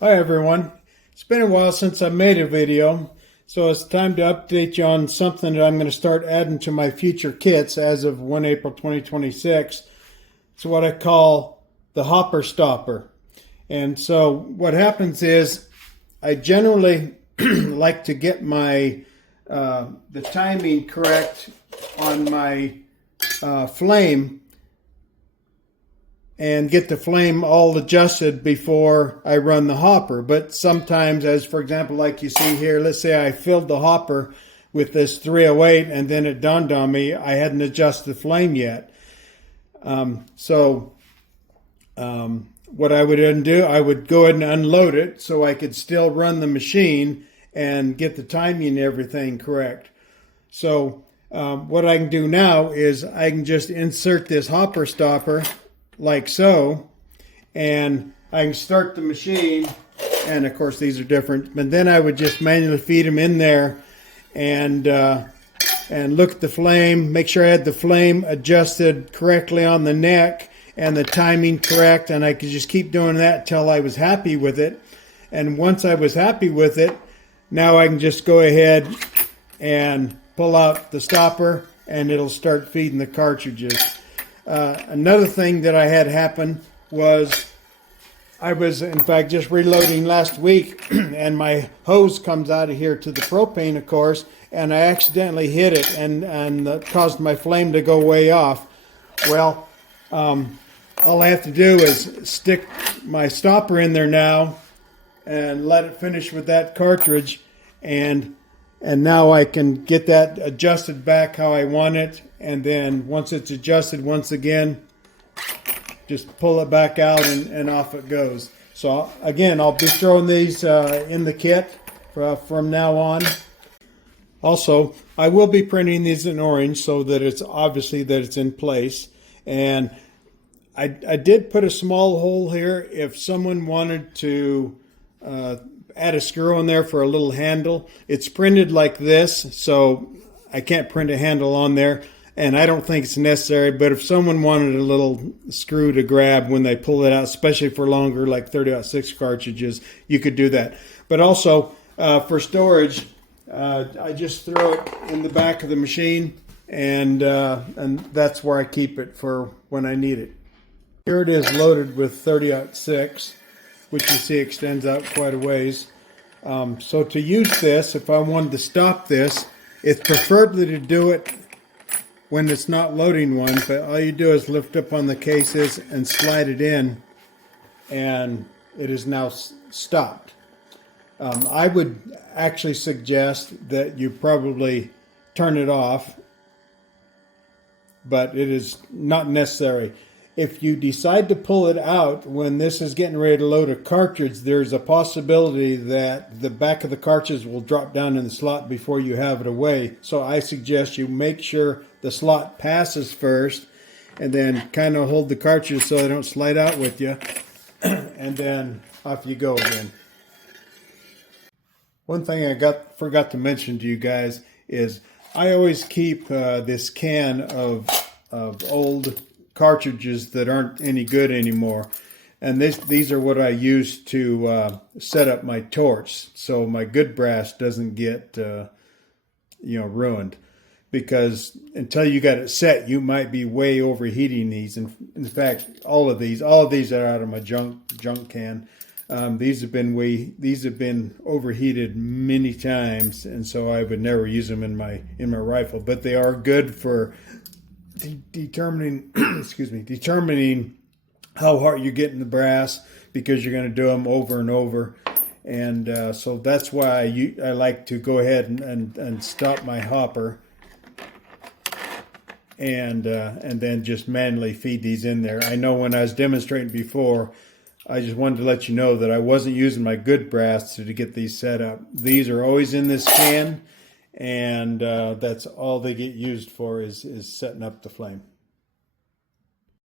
Hi everyone. It's been a while since I made a video, so it's time to update you on something that I'm going to start adding to my future kits as of 1 April 2026. It's what I call the hopper stopper. And so what happens is I generally like to get my the timing correct on my flame and get the flame all adjusted before I run the hopper. But sometimes, as for example, like you see here, let's say I filled the hopper with this 308 and then it dawned on me I hadn't adjusted the flame yet. What I would then do, I would go ahead and unload it so I could still run the machine and get the timing and everything correct. So what I can do now is I can just insert this hopper stopper like so, and I can start the machine, and of course these are different, but then I would just manually feed them in there and look at the flame, make sure I had the flame adjusted correctly on the neck and the timing correct, and I could just keep doing that till I was happy with it. And once I was happy with it, now I can just go ahead and pull out the stopper and it'll start feeding the cartridges. Another thing that I had happen was I was in fact just reloading last week and my hose comes out of here to the propane, of course, and I accidentally hit it and caused my flame to go way off. Well, all I have to do is stick my stopper in there now and let it finish with that cartridge, and now I can get that adjusted back how I want it. And then once it's adjusted once again, just pull it back out and off it goes. So again, I'll be throwing these in the kit from now on. Also, I will be printing these in orange so that it's obviously that it's in place. And I did put a small hole here if someone wanted to add a screw in there for a little handle. It's printed like this, so I can't print a handle on there, and I don't think it's necessary. But if someone wanted a little screw to grab when they pull it out, especially for longer, like 30-06 cartridges, you could do that. But also for storage, I just throw it in the back of the machine, and that's where I keep it for when I need it. Here it is loaded with 30-06, which you see extends out quite a ways. So to use this, if I wanted to stop this, it's preferably to do it when it's not loading one, but all you do is lift up on the cases and slide it in, and it is now stopped. I would actually suggest that you probably turn it off, but it is not necessary. If you decide to pull it out when this is getting ready to load a cartridge, there's a possibility that the back of the cartridge will drop down in the slot before you have it away. So I suggest you make sure the slot passes first and then kind of hold the cartridge so they don't slide out with you, and then off you go again. One thing I forgot to mention to you guys is I always keep this can of old cartridges that aren't any good anymore, and these are what I use to set up my torch so my good brass doesn't get ruined, because until you got it set you might be way overheating these. And in fact, all of these are out of my junk can. These have been overheated many times, and so I would never use them in my rifle, but they are good for determining how hard you get in the brass, because you're going to do them over and over. And so that's why I like to go ahead and stop my hopper and then just manually feed these in there. I know when I was demonstrating before, I just wanted to let you know that I wasn't using my good brass to get these set up. These are always in this can, and that's all they get used for is setting up the flame.